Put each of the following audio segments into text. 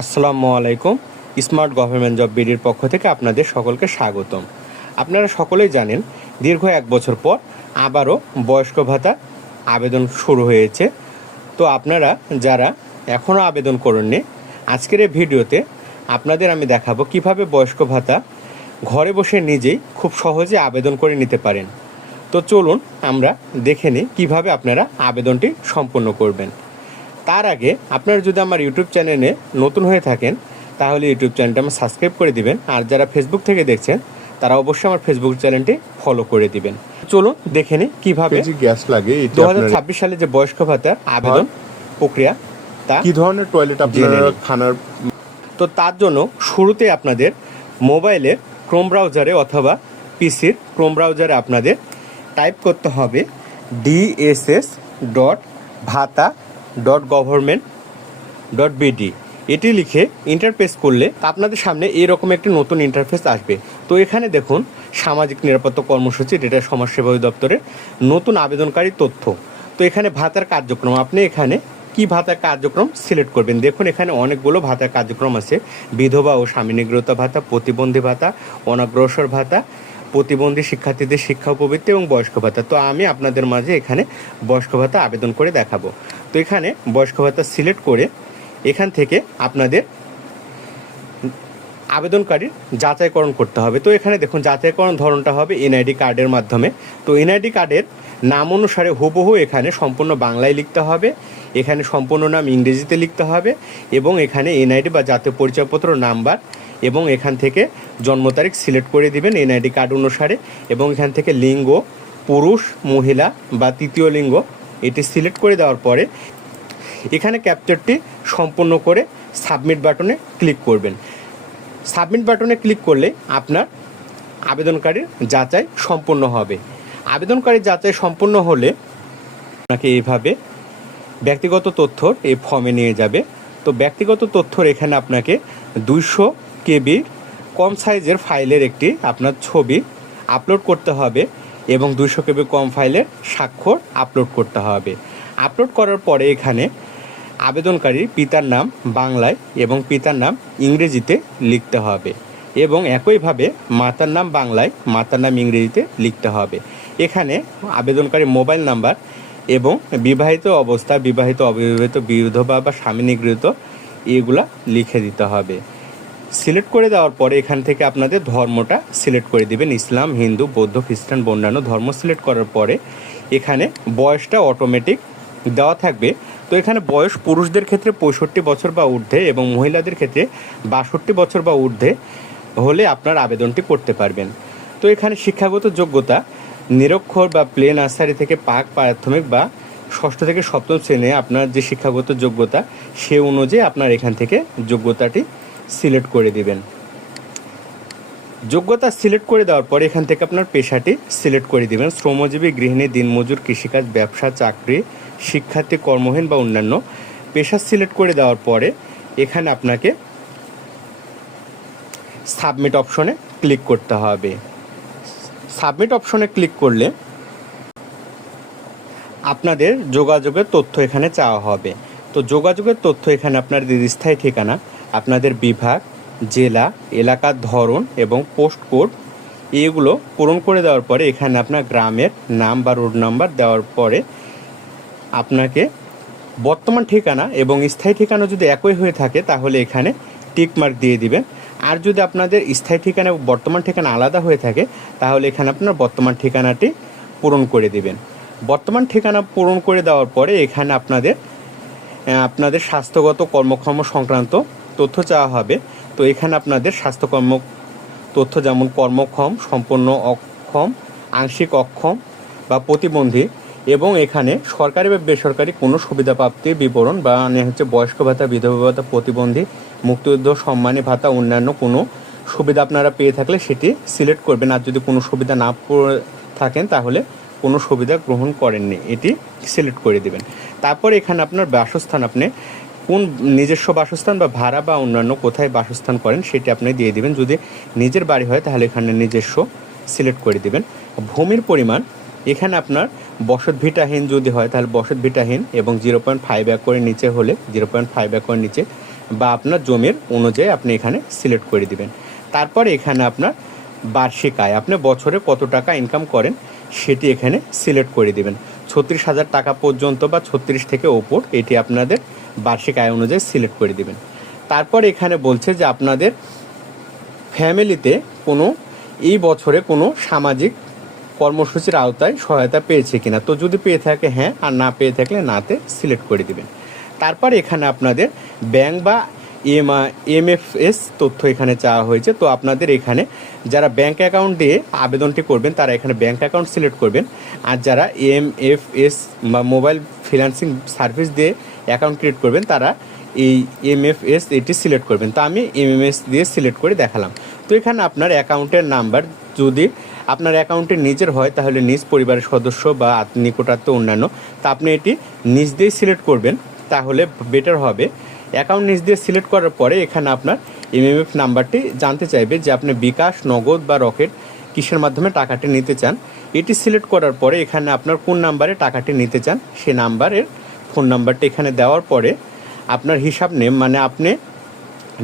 আসসালামু আলাইকুম। Smart government job বিডির পক্ষ থেকে আপনাদের সকলকে স্বাগতম। আপনারা সকলেই জানেন দীর্ঘ 1 বছর পর আবারও বয়স্ক ভাতা আবেদন শুরু হয়েছে। তো আপনারা যারা এখনও আবেদন করেননি, আজকের এই ভিডিওতে আপনাদের আমি দেখাবো কিভাবে বয়স্ক ভাতা ঘরে বসে নিজেই খুব সহজে আবেদন করে নিতে পারেন। তো চলুন আমরা দেখে নিই কীভাবে আপনারা আবেদনটি সম্পন্ন করবেন। তার আগে আপনারা যদি আমার ইউটিউব চ্যানেলে নতুন হয়ে থাকেন তাহলে ইউটিউব চ্যানেলটা আমার সাবস্ক্রাইব করে দিবেন, আর যারা ফেসবুক থেকে দেখছেন তারা অবশ্যই আমার ফেসবুক চ্যানেলটি ফলো করে দিবেন। চলুন দেখে নিই কীভাবে গ্যাস লাগে 2026 সালে যে বয়স্ক ভাতা আবেদন প্রক্রিয়া তা কি ধরনের টয়লেট আপনারা খানার। তো তার জন্য শুরুতে আপনাদের মোবাইলে ক্রোম ব্রাউজারে অথবা পিসির ক্রোম ব্রাউজারে আপনাদের টাইপ করতে হবে dss.bhata.government.bd। এটি লিখে ইন্টারফেস করলে আপনাদের সামনে এরকম একটি নতুন ইন্টারফেস আসবে। তো এখানে দেখুন সামাজিক নিরাপত্তা কর্মসূচি, এটা সমাজসেবা অধিদপ্তরের নতুন আবেদনকারী তথ্য। তো এখানে ভাতার কার্যক্রম, আপনি এখানে কি ভাতার কার্যক্রম সিলেক্ট করবেন। দেখুন এখানে অনেকগুলো ভাতার কার্যক্রম আছে: বিধবা ও স্বামী নিগ্রতা ভাতা, প্রতিবন্ধী ভাতা, অনগ্রসর ভাতা, প্রতিবন্ধী শিক্ষার্থীদের শিক্ষা উপবৃত্তি এবং বয়স্ক ভাতা। তো আমি আপনাদের মাঝে এখানে বয়স্ক ভাতা আবেদন করে দেখাবো। তো এখানে বয়স্ক ভাতা সিলেক্ট করে এখান থেকে আপনাদের আবেদনকারীর যাচাইকরণ করতে হবে। তো এখানে দেখুন যাচাইকরণ ধরনটা হবে এনআইডি কার্ডের মাধ্যমে। তো এনআইডি কার্ডের নাম অনুসারে হুবহু এখানে সম্পূর্ণ বাংলায় লিখতে হবে, এখানে সম্পূর্ণ নাম ইংরেজিতে লিখতে হবে, এবং এখানে এনআইডি বা জাতীয় পরিচয়পত্র নাম্বার এবং এখান থেকে জন্ম তারিখ সিলেক্ট করে দিবেন এনআইডি কার্ড অনুসারে, এবং এখান থেকে লিঙ্গ পুরুষ, মহিলা বা তৃতীয় লিঙ্গ এটি সিলেক্ট করে দেওয়ার পরে এখানে ক্যাপচারটি সম্পূর্ণ করে সাবমিট বাটনে ক্লিক করবেন। সাবমিট বাটনে ক্লিক করলে আপনার আবেদনকারীর যাচাই সম্পূর্ণ হবে। আবেদনকারীর যাচাই সম্পূর্ণ হলে আপনাকে এইভাবে ব্যক্তিগত তথ্যর এই ফর্মে নিয়ে যাবে। তো ব্যক্তিগত তথ্যর এখানে আপনাকে 200 KB কম সাইজের ফাইলের একটি আপনার ছবি আপলোড করতে হবে এবং 200 KB কম ফাইলের স্বাক্ষর আপলোড করতে হবে। আপলোড করার পরে এখানে আবেদনকারীর পিতার নাম বাংলায় এবং পিতার নাম ইংরেজিতে লিখতে হবে, এবং একইভাবে মাতার নাম বাংলায় মাতার নাম ইংরেজিতে লিখতে হবে। এখানে আবেদনকারী মোবাইল নাম্বার এবং বিবাহিত অবস্থা, বিবাহিত অবিবাহিত, বিধবা বা স্বামী নিগৃহীত, এগুলা লিখে দিতে হবে। সিলেক্ট করে দেওয়ার পরে এখান থেকে আপনাদের ধর্মটা সিলেক্ট করে দিবেন, ইসলাম, হিন্দু, বৌদ্ধ, খ্রিস্টান বা অন্যান্য ধর্ম সিলেক্ট করার পরে এখানে বয়সটা অটোমেটিক দেওয়া থাকবে। তো এখানে বয়স পুরুষদের ক্ষেত্রে 65 বছর বা ঊর্ধ্বে এবং মহিলাদের ক্ষেত্রে 62 বছর বা ঊর্ধ্বে হলে আপনার আবেদনটি করতে পারবেন। তো এখানে শিক্ষাগত যোগ্যতা নিরক্ষর বা প্লে নার্সারি থেকে পাক প্রাথমিক বা 6ষ্ঠ থেকে 7ম শ্রেণী আপনার যে শিক্ষাগত যোগ্যতা সে অনুযায়ী আপনার এখান থেকে যোগ্যতাটি সিলেক্ট করে দিবেন। যোগ্যতা সিলেক্ট করে দেওয়ার পরে এখান থেকে আপনার পেশাটি সিলেক্ট করে দিবেন: শ্রমজীবী, গৃহিণী, দিনমজুর, কৃষিকাজ, ব্যবসা, চাকরি, শিক্ষার্থী, কর্মহীন বা অন্যান্য। পেশা সিলেক্ট করে দেওয়ার পরে এখানে আপনাকে সাবমিট অপশনে ক্লিক করতে হবে। সাবমিট অপশনে ক্লিক করলে আপনাদের যোগাযোগের তথ্য এখানে চাওয়া হবে। তো যোগাযোগের তথ্য এখানে আপনাদের স্থায়ী ঠিকানা, আপনাদের বিভাগ, জেলা, এলাকার ধরন এবং পোস্ট কোড এগুলো পূরণ করে দেওয়ার পরে এখানে আপনার গ্রামের নাম বা রোড নাম্বার দেওয়ার পরে আপনাকে বর্তমান ঠিকানা এবং স্থায়ী ঠিকানা যদি একই হয়ে থাকে তাহলে এখানে টিক মার্ক দিয়ে দিবেন। আর যদি আপনাদের স্থায়ী ঠিকানা এবং বর্তমান ঠিকানা আলাদা হয়ে থাকে তাহলে এখানে আপনার বর্তমান ঠিকানাটি পূরণ করে দিবেন। বর্তমান ঠিকানা পূরণ করে দেওয়ার পরে এখানে আপনাদের স্বাস্থ্যগত কর্মক্ষম সংক্রান্ত তথ্য চাওয়া হবে। তো এখানে আপনাদের স্বাস্থ্যকর্ম তথ্য যেমন কর্মক্ষম, সম্পূর্ণ অক্ষম, আংশিক অক্ষম বা প্রতিবন্ধী, এবং এখানে সরকারি বা বেসরকারি কোনো সুবিধা প্রাপ্তির বিবরণ বা বয়স্ক ভাতা, বিধবা ভাতা, প্রতিবন্ধী, মুক্তিযুদ্ধ সম্মানী ভাতা, অন্যান্য কোনো সুবিধা আপনারা পেয়ে থাকলে সেটি সিলেক্ট করবেন। আর যদি কোনো সুবিধা না থাকেন তাহলে কোনো সুবিধা গ্রহণ করেননি এটি সিলেক্ট করে দেবেন। তারপর এখানে আপনার বাসস্থান, আপনি কোন নিজস্ব বাসস্থান বা ভাড়া বা অন্যান্য কোথায় বাসস্থান করেন সেটি আপনি দিয়ে দিবেন। যদি নিজের বাড়ি হয় তাহলে এখানে নিজস্ব সিলেক্ট করে দিবেন। ভূমির পরিমাণ এখানে আপনার বসত ভিটাহীন যদি হয় তাহলে বসত ভিটাহীন এবং 0.5 একরের নিচে হলে 0.5 একরের নিচে বা আপনার জমির অনুযায়ী আপনি এখানে সিলেক্ট করে দিবেন। তারপরে এখানে আপনার বার্ষিক আয়, আপনি বছরে কত টাকা ইনকাম করেন সেটি এখানে সিলেক্ট করে দিবেন। 36,000 টাকা পর্যন্ত বা 36 থেকে ওপর এটি আপনাদের বার্ষিক আয় অনুযায়ী সিলেক্ট করে দিবেন। তারপর এখানে বলছে যে আপনাদের ফ্যামিলিতে কোনো এই বছরে কোনো সামাজিক কর্মসূচির আওতায় সহায়তা পেয়েছে কিনা, তো যদি পেয়ে থাকে হ্যাঁ, আর না পেয়ে থাকলে নাতে সিলেক্ট করে দিবেন। তারপর এখানে আপনাদের ব্যাংক বা এমএফএস তথ্য এখানে চাওয়া হয়েছে। তো আপনাদের এখানে যারা ব্যাংক অ্যাকাউন্ট দিয়ে আবেদনটি করবেন তারা এখানে ব্যাংক অ্যাকাউন্ট সিলেক্ট করবেন, আর যারা এমএফএস বা মোবাইল ফিন্যান্সিং সার্ভিস দিয়ে অ্যাকাউন্ট ক্রিয়েট করবেন তারা এই এমএফএস এটি সিলেক্ট করবেন। তো আমি এমএমএস দিয়ে সিলেক্ট করে দেখালাম। তো এখানে আপনার অ্যাকাউন্টের নাম্বার যদি আপনার অ্যাকাউন্টে নিজের হয় তাহলে নিজ পরিবারের সদস্য বা নিকটাত্মীয় অন্যান্য, তা আপনি এটি নিজ দিয়েই সিলেক্ট করবেন, তাহলে বেটার হবে। অ্যাকাউন্ট নিজ দিয়ে সিলেক্ট করার পরে এখানে আপনার এমএমএফ নাম্বারটি জানতে চাইবে যে আপনি বিকাশ, নগদ বা রকেট কিসের মাধ্যমে টাকাটি নিতে চান। এটি সিলেক্ট করার পরে এখানে আপনার কোন নাম্বারে টাকাটি নিতে চান সে নাম্বারের ফোন নাম্বারটি এখানে দেওয়ার পরে আপনার হিসাব নেম, মানে আপনি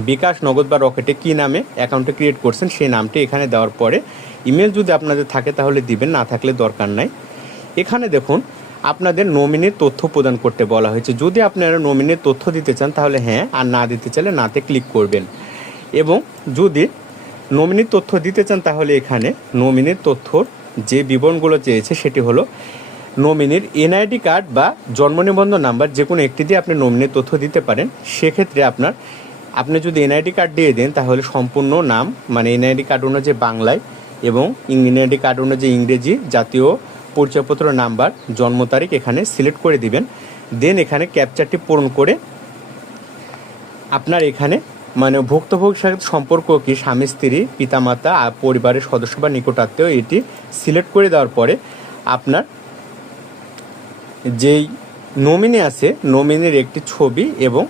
বিকাশ, নগদ বা রকেটে কী নামে অ্যাকাউন্টে ক্রিয়েট করছেন সেই নামটি এখানে দেওয়ার পরে ইমেল যদি আপনাদের থাকে তাহলে দিবেন, না থাকলে দরকার নাই। এখানে দেখুন আপনাদের নমিনির তথ্য প্রদান করতে বলা হয়েছে। যদি আপনারা নমিনির তথ্য দিতে চান তাহলে হ্যাঁ, আর না দিতে চাইলে নাতে ক্লিক করবেন। এবং যদি নমিনির তথ্য দিতে চান তাহলে এখানে নমিনির তথ্যর যে বিবরণগুলো চেয়েছে সেটি হলো নমিনির এনআইডি কার্ড বা জন্ম নিবন্ধন নাম্বার, যে কোনো একটি দিয়ে আপনি নমিনির তথ্য দিতে পারেন। সেক্ষেত্রে আপনি যদি এনআইডি কার্ড দিয়ে দেন তাহলে সম্পূর্ণ নাম, মানে এনআইডি কার্ড অনুযায়ী বাংলায় এবং এনআইডি কার্ড অনুযায়ী ইংরেজি, জাতীয় পরিচয়পত্র নাম্বার, জন্ম তারিখ এখানে সিলেক্ট করে দিবেন। দেন এখানে ক্যাপচারটি পূরণ করে আপনার এখানে মানে ভুক্তভোগীর সাথে সম্পর্ক কি, স্বামী স্ত্রী, পিতামাতা, পরিবারের সদস্য বা নিকটাত্মীয়, এটি সিলেক্ট করে দেওয়ার পরে আপনার যেই নমিনি আছে নমিনির একটি ছবি এবং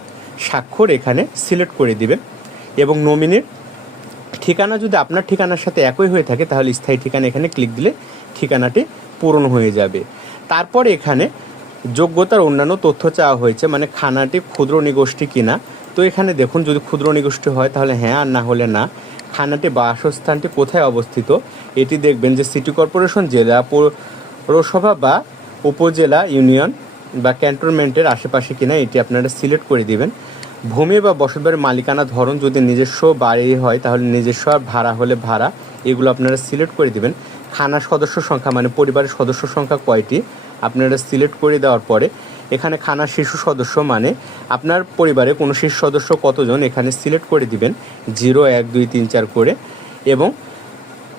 স্বাক্ষর এখানে সিলেক্ট করে দিবেন। এবং নমিনির ঠিকানা যদি আপনার ঠিকানার সাথে একই হয়ে থাকে তাহলে স্থায়ী ঠিকানা এখানে ক্লিক দিলে ঠিকানাটি পূরণ হয়ে যাবে। তারপরে এখানে যোগ্যতার অন্যান্য তথ্য চাওয়া হয়েছে, মানে খানাটি ক্ষুদ্র নিগোষ্ঠী কিনা। তো এখানে দেখুন যদি ক্ষুদ্র নিগোষ্ঠী হয় তাহলে হ্যাঁ, আর না হলে না। খানাটি বাসস্থানটি কোথায় অবস্থিত এটি দেখবেন যে সিটি কর্পোরেশন, জেলা, পৌরসভা বা উপজেলা, ইউনিয়ন বা ক্যান্টনমেন্টের আশেপাশে কিনা এটি আপনারা সিলেক্ট করে দিবেন। ভূমি বা বসতবাড়ির মালিকানা ধরন যদি নিজস্ব বাড়ি হয় তাহলে নিজস্ব, আর ভাড়া হলে ভাড়া, এগুলো আপনারা সিলেক্ট করে দিবেন। খানার সদস্য সংখ্যা মানে পরিবারের সদস্য সংখ্যা কয়টি আপনারা সিলেক্ট করে দেওয়ার পরে এখানে খানার শিশু সদস্য মানে আপনার পরিবারে কোনো শিশু সদস্য কতজন এখানে সিলেক্ট করে দিবেন 0, 1, 2, 3, 4 করে। এবং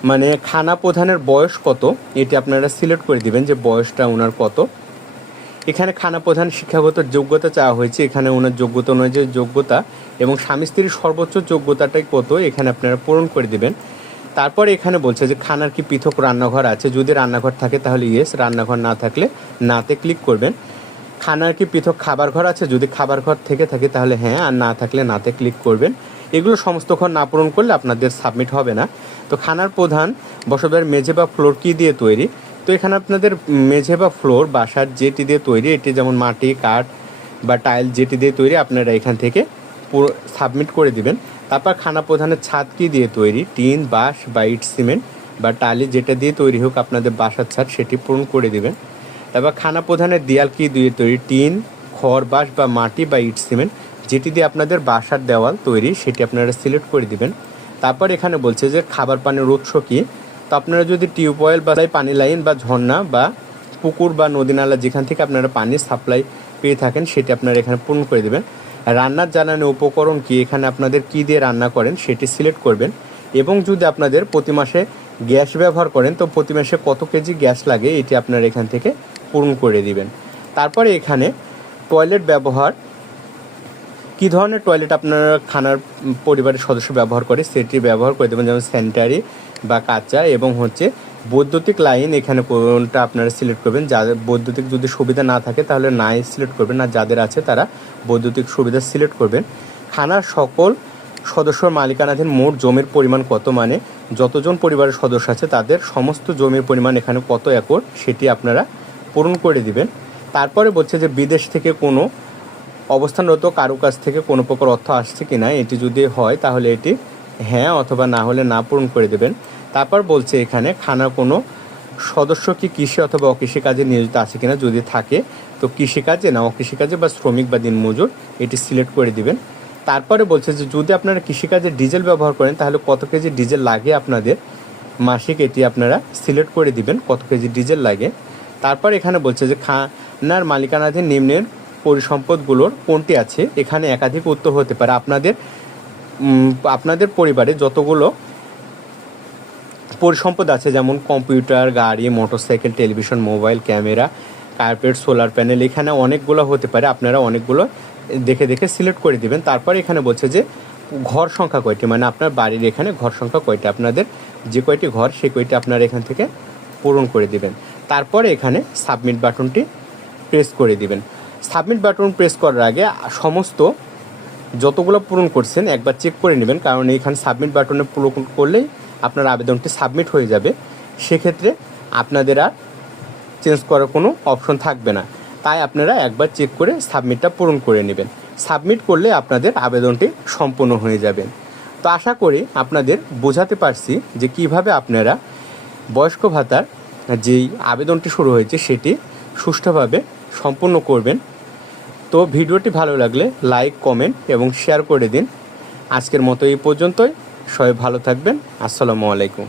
মানে খানা প্রধানের বয়স কত এটি আপনারা সিলেক্ট করে দিবেন যে বয়সটা ওনার কত। এখানে খানা প্রধান শিক্ষাগত যোগ্যতা চাওয়া হয়েছে, এখানে ওনার যোগ্যতা অনুযায়ী যোগ্যতা এবং স্বামী স্ত্রীর সর্বোচ্চ যোগ্যতাটাই কত এখানে আপনারা পূরণ করে দিবেন। তারপরে এখানে বলছে যে খানার কি পৃথক রান্নাঘর আছে, যদি রান্নাঘর থাকে তাহলে ইয়েস, রান্নাঘর না থাকলে নাতে ক্লিক করবেন। খানার কি পৃথক খাবার ঘর আছে, যদি খাবার ঘর থেকে থাকে তাহলে হ্যাঁ, আর না থাকলে নাতে ক্লিক করবেন। এগুলো সমস্ত ঘর না পূরণ করলে আপনাদের সাবমিট হবে না। তো খানার প্রধান বসতবাড়ির মেঝে বা ফ্লোর কী দিয়ে তৈরি, তো এখানে আপনাদের মেঝে বা ফ্লোর বাসার যেটি দিয়ে তৈরি, এটি যেমন মাটি, কাঠ বা টাইল যেটি দিয়ে তৈরি আপনারা এখান থেকে পুরো সাবমিট করে দিবেন। তারপর খানা প্রধানের ছাদ কী দিয়ে তৈরি, টিন, বাঁশ বা ইট, সিমেন্ট বা টালি যেটা দিয়ে তৈরি হোক আপনাদের বাসার ছাদ সেটি পূরণ করে দিবেন। তারপর খানা প্রধানের দেয়াল কী দিয়ে তৈরি, টিন, খড়, বাঁশ বা মাটি বা ইট, সিমেন্ট যেটি দিয়ে আপনাদের বাসার দেওয়াল তৈরি সেটি আপনারা সিলেক্ট করে দিবেন। তারপর এখানে বলছে যে খাবার পানির উৎস কী, তো আপনারা যদি টিউবওয়েল বা পানি লাইন বা ঝর্ণা বা পুকুর বা নদী নালা যেখান থেকে আপনারা পানির সাপ্লাই পেয়ে থাকেন সেটি আপনারা এখানে পূরণ করে দেবেন। রান্নার জ্বালানি উপকরণ কি, এখানে আপনাদের কী দিয়ে রান্না করেন সেটি সিলেক্ট করবেন। এবং যদি আপনাদের প্রতি মাসে গ্যাস ব্যবহার করেন তো প্রতি মাসে কত কেজি গ্যাস লাগে এটি আপনারা এখান থেকে পূরণ করে দিবেন। তারপরে এখানে টয়লেট ব্যবহার, কী ধরনের টয়লেট আপনারা খানার পরিবারের সদস্য ব্যবহার করে সেটি ব্যবহার করে দেবেন, যেমন স্যানিটারি বা কাঁচা। এবং হচ্ছে বৈদ্যুতিক লাইন এখানে কোনটা আপনারা সিলেক্ট করবেন, যাদের বৈদ্যুতিক যদি সুবিধা না থাকে তাহলে নাই সিলেক্ট করবেন, আর যাদের আছে তারা বৈদ্যুতিক সুবিধা সিলেক্ট করবেন। খানার সকল সদস্যর মালিকানাধীন মোট জমির পরিমাণ কত, মানে যতজন পরিবারের সদস্য আছে তাদের সমস্ত জমির পরিমাণ এখানে কত একর সেটি আপনারা পূরণ করে দিবেন। তারপরে বলছে যে বিদেশ থেকে কোনো অবস্থানরত কারো কাছ থেকে কোনো প্রকার অর্থ আসছে কি না, এটি যদি হয় তাহলে এটি হ্যাঁ অথবা না হলে না পূরণ করে দেবেন। তারপর বলছে এখানে খানার কোনো সদস্য কি কৃষি অথবা অকৃষি কাজে নিয়োজিত আছে কিনা, যদি থাকে তো কৃষিকাজে না অকৃষিকাজে বা শ্রমিক বা দিনমজুর এটি সিলেক্ট করে দিবেন। তারপরে বলছে যে যদি আপনারা কৃষিকাজে ডিজেল ব্যবহার করেন তাহলে কত কেজি ডিজেল লাগে আপনাদের মাসিক, এটি আপনারা সিলেক্ট করে দিবেন কত কেজি ডিজেল লাগে। তারপর এখানে বলছে যে খানার মালিকানাধীন নিম্নের পরিসম্পদগুলোর কোনটি আছে, এখানে একাধিক উত্তর হতে পারে। আপনাদের পরিবারে যতগুলো পরিসম্পদ আছে যেমন কম্পিউটার, গাড়ি, motorcycle, television, mobile, camera, carpet, solar panel, এখানে অনেকগুলো হতে পারে, আপনারা অনেকগুলো দেখে দেখে সিলেক্ট করে দিবেন। তারপর এখানে বলছে যে ঘর সংখ্যা কয়টি, মানে আপনার বাড়ির এখানে ঘর সংখ্যা কয়টি, আপনাদের যে কয়টি ঘর সেই কয়টি আপনারা এখান থেকে পূরণ করে দিবেন। তারপরে এখানে সাবমিট বাটনটি প্রেস করে দিবেন। সাবমিট বাটন প্রেস করার আগে সমস্ত যতগুলো পূরণ করছেন একবার চেক করে নেবেন, কারণ এইখানে সাবমিট বাটনে পূরণ করলেই আপনার আবেদনটি সাবমিট হয়ে যাবে, সেক্ষেত্রে আপনাদের আর চেঞ্জ করার কোনো অপশন থাকবে না। তাই আপনারা একবার চেক করে সাবমিটটা পূরণ করে নেবেন। সাবমিট করলে আপনাদের আবেদনটি সম্পূর্ণ হয়ে যাবে। তো আশা করি আপনাদের বোঝাতে পারছি যে কিভাবে আপনারা বয়স্ক ভাতার যেই আবেদনটি শুরু হয়েছে সেটি সুষ্ঠুভাবে সম্পূর্ণ করবেন। তো ভিডিওটি ভালো লাগলে লাইক, কমেন্ট এবং শেয়ার করে দিন। আজকের মতো এই পর্যন্তই। সবাই ভালো থাকবেন। আসসালামু আলাইকুম।